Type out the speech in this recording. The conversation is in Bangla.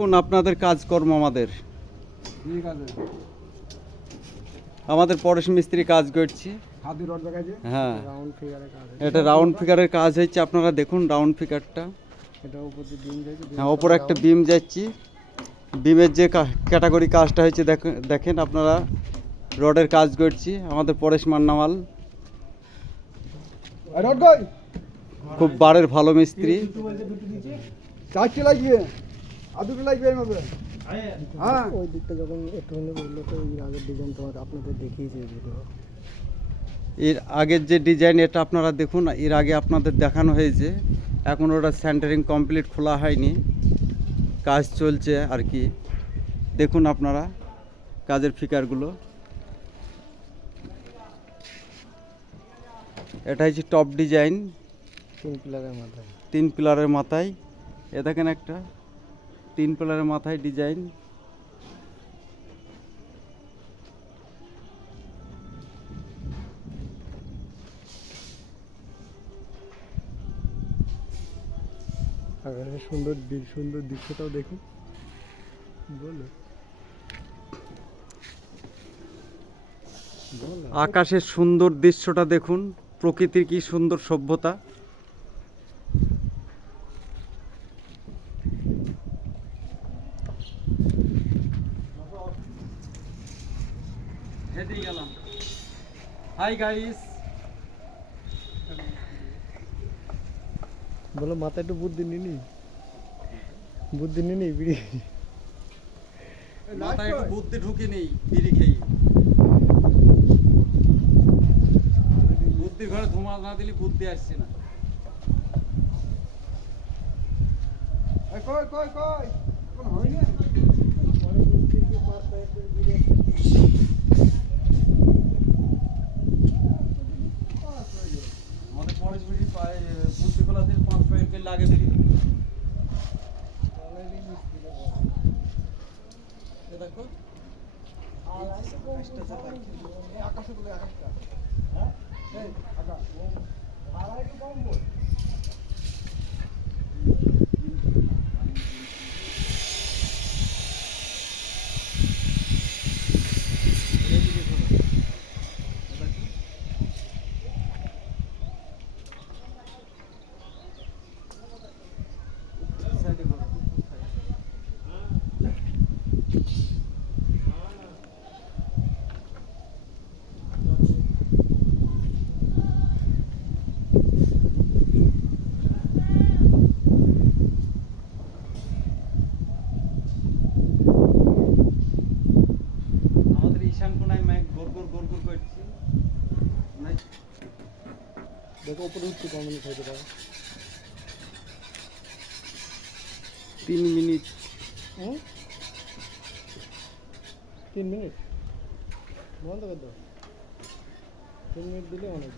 কোন আপনাদের কাজকর্ম আমাদের ঠিক আছে আমাদের পরশ মিস্ত্রি কাজ করছি। হাতি রড দেখাইছে হ্যাঁ, রাউন্ড ফিগারের কাজ এটা রাউন্ড ফিগারের কাজ হচ্ছে। আপনারা দেখুন রাউন্ড ফিগারটা। এটা উপর দিয়ে বিম যাইছে হ্যাঁ, ওপরে একটা বিম যাচ্ছি। বিমের যে ক্যাটাগরি কাজটা হচ্ছে দেখেন আপনারা, রডের কাজ করছি আমাদের পরেশ মান্নামাল। রড কই খুব বাড়ের ভালো মিস্ত্রি। চারটে লাগবে আর দুটো লাগবে এইভাবে। হ্যাঁ ওই দিকটা যখন একটুখানি বললো তো এর আগের ডিজাইন তোমার আপনাদের দেখিয়েছি ভিডিও। এর আগের যে ডিজাইন এটা আপনারা দেখুন, এর আগে আপনাদের দেখানো হয়েছে। এখন ওটা সেন্টারিং কমপ্লিট খোলা হয়নি, কাজ চলছে আর কি। দেখুন আপনারা কাজের ফিগারগুলো। এটা হচ্ছে টপ ডিজাইন, 3 পিলারের মাথায়। 3 পিলারের মাথায়। এ দেখেন একটা 3 পিলারের মাথায় ডিজাইন। আর সুন্দর দৃশ্যটাও দেখুন বলো। আকাশের সুন্দর দৃশ্যটা দেখুন, প্রকৃতির কি সুন্দর সভ্যতা। হাই গাইস, বলো মাথায় একটু বুদ্ধি নিনি বিড়ি। মাথায় একটু বুদ্ধি ঢুকে নেই বিড়ি খেয়ে। বুদ্ধির ঘরে ধুমা না দিলে বুদ্ধি আসছে না। কই কই কই কোন হয়নি আমাদের পরেশ বুঝি পায়ে বুদ্ধি খোলা দিয়ে 5 পয়েন্ট লাগে দিলি। দেখো আকাশে বলে আকাশটা হ্যাঁ এই আকাশ আর একটু কম বল আমাদের ঈশান কোনায় ম্যাগ গোর গোর করছে। দেখো উপরে উঠতে কমেন্ট হতে পারে। 3 মিনিট। 3 মিনিট বন্ধ করে দাও। 3 মিনিট দিলে অনেক